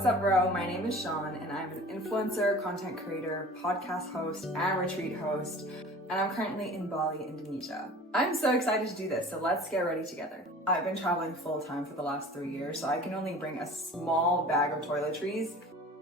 What's up, bro? My name is Sian, and I'm an influencer, content creator, podcast host, and retreat host, and I'm currently in Bali, Indonesia. I'm so excited to do this, so let's get ready together. I've been traveling full-time for the last 3 years, so I can only bring a small bag of toiletries.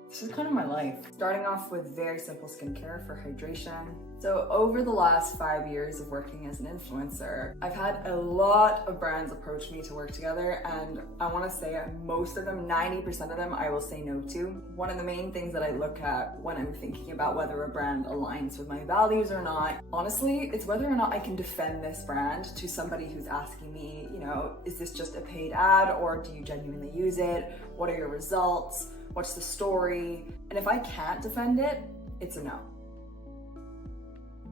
This is kind of my life. Starting off with very simple skincare for hydration. So over the last 5 years of working as an influencer, I've had a lot of brands approach me to work together, and I want to say most of them, 90% of them, I will say no to. One of the main things that I look at when I'm thinking about whether a brand aligns with my values or not, honestly, it's whether or not I can defend this brand to somebody who's asking me, is this just a paid ad or do you genuinely use it? What are your results? What's the story? And if I can't defend it, it's a no.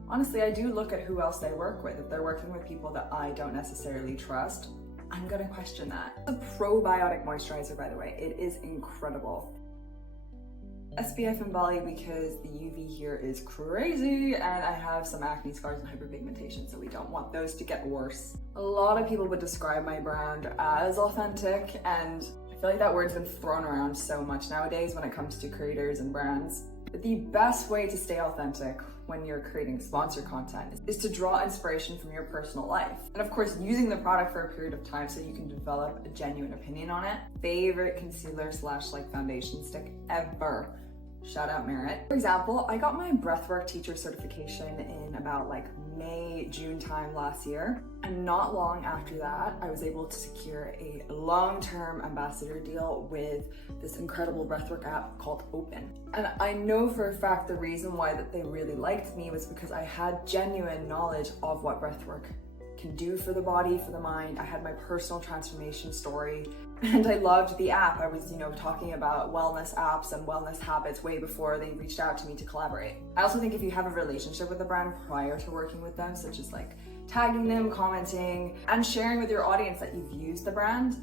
Honestly, I do look at who else they work with. If they're working with people that I don't necessarily trust, I'm gonna question that. It's a probiotic moisturizer, by the way. It is incredible. SPF in Bali because the UV here is crazy and I have some acne scars and hyperpigmentation, so we don't want those to get worse. A lot of people would describe my brand as authentic, and I feel like that word's been thrown around so much nowadays when it comes to creators and brands. But the best way to stay authentic when you're creating sponsored content is to draw inspiration from your personal life. And of course, using the product for a period of time so you can develop a genuine opinion on it. Favorite concealer / foundation stick ever. Shout out Merit. For example, I got my breathwork teacher certification in about May, June time last year. And not long after that, I was able to secure a long-term ambassador deal with this incredible breathwork app called Open. And I know for a fact the reason why that they really liked me was because I had genuine knowledge of what breathwork can do for the body, for the mind. I had my personal transformation story, and I loved the app. I was, talking about wellness apps and wellness habits way before they reached out to me to collaborate. I also think if you have a relationship with a brand prior to working with them, such as tagging them, commenting, and sharing with your audience that you've used the brand,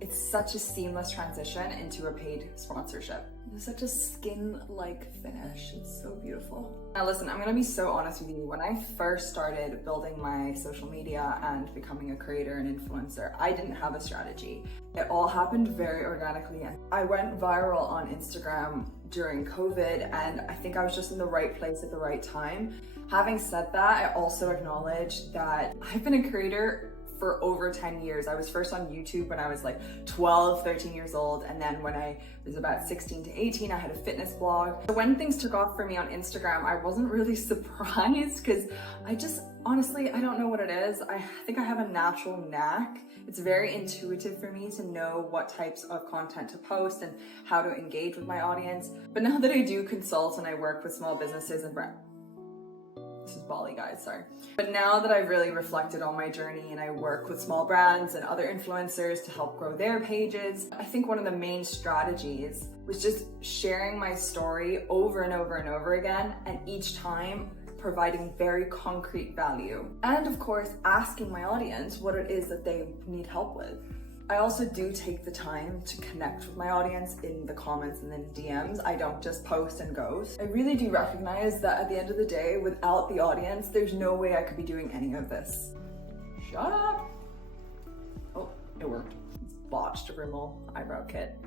it's such a seamless transition into a paid sponsorship. It's such a skin-like finish. It's so beautiful. Now listen, I'm gonna be so honest with you. When I first started building my social media and becoming a creator and influencer, I didn't have a strategy. It all happened very organically. I went viral on Instagram during COVID, and I think I was just in the right place at the right time. Having said that, I also acknowledge that I've been a creator for over 10 years. I was first on YouTube when I was 12, 13 years old. And then when I was about 16 to 18, I had a fitness blog. So when things took off for me on Instagram, I wasn't really surprised because honestly, I don't know what it is. I think I have a natural knack. It's very intuitive for me to know what types of content to post and how to engage with my audience. But now that I do consult and I work with small businesses and brands, this is Bali, guys, sorry. But now that I've really reflected on my journey and I work with small brands and other influencers to help grow their pages, I think one of the main strategies was just sharing my story over and over and over again, and each time providing very concrete value. And of course, asking my audience what it is that they need help with. I also do take the time to connect with my audience in the comments and then DMs. I don't just post and ghost. I really do recognize that at the end of the day, without the audience, there's no way I could be doing any of this. Shut up. Oh, it worked. It's botched Rimmel eyebrow kit.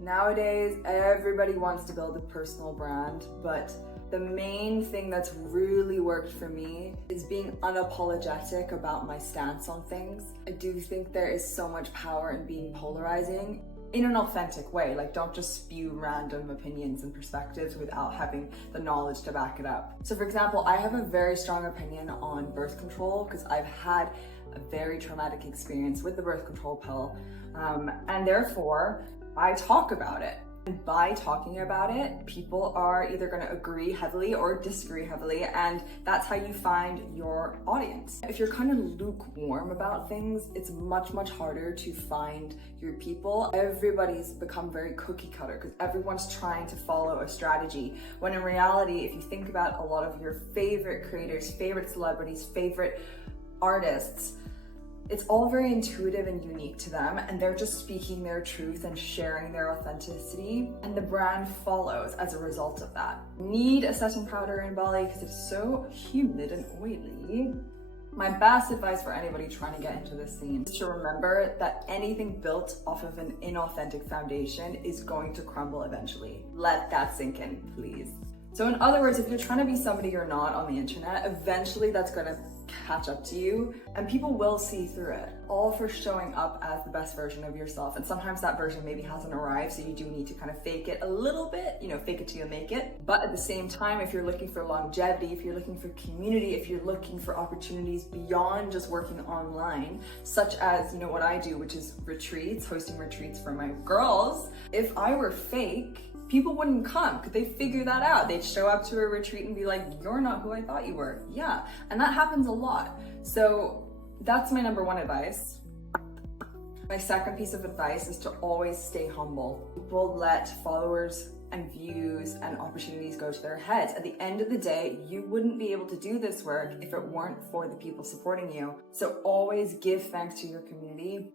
Nowadays, everybody wants to build a personal brand, but the main thing that's really worked for me is being unapologetic about my stance on things. I do think there is so much power in being polarizing in an authentic way. Don't just spew random opinions and perspectives without having the knowledge to back it up. So for example, I have a very strong opinion on birth control because I've had a very traumatic experience with the birth control pill, and therefore I talk about it. And by talking about it, people are either going to agree heavily or disagree heavily, and that's how you find your audience. If you're kind of lukewarm about things, it's much, much harder to find your people. Everybody's become very cookie cutter because everyone's trying to follow a strategy, when in reality, if you think about a lot of your favorite creators, favorite celebrities, favorite artists, it's all very intuitive and unique to them, and they're just speaking their truth and sharing their authenticity, and the brand follows as a result of that. Need a setting powder in Bali because it's so humid and oily. My best advice for anybody trying to get into this scene is to remember that anything built off of an inauthentic foundation is going to crumble eventually. Let that sink in, please. So in other words, if you're trying to be somebody you're not on the internet, eventually that's gonna catch up to you and people will see through it, all for showing up as the best version of yourself. And sometimes that version maybe hasn't arrived, so you do need to kind of fake it a little bit, fake it till you make it. But at the same time, if you're looking for longevity, if you're looking for community, if you're looking for opportunities beyond just working online, such as, what I do, which is retreats, hosting retreats for my girls, if I were fake, people wouldn't come. Could they figure that out? They'd show up to a retreat and be like, you're not who I thought you were. Yeah, and that happens a lot. So that's my number one advice. My second piece of advice is to always stay humble. People let followers and views and opportunities go to their heads. At the end of the day, you wouldn't be able to do this work if it weren't for the people supporting you. So always give thanks to your community.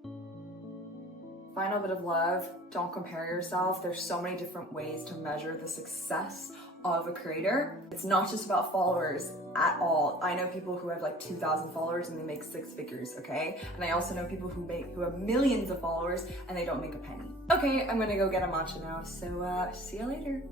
Final bit of love, don't compare yourself. There's so many different ways to measure the success of a creator. It's not just about followers at all. I know people who have like 2,000 followers and they make 6 figures, okay? And I also know people who have millions of followers and they don't make a penny. Okay, I'm gonna go get a matcha now, so see you later.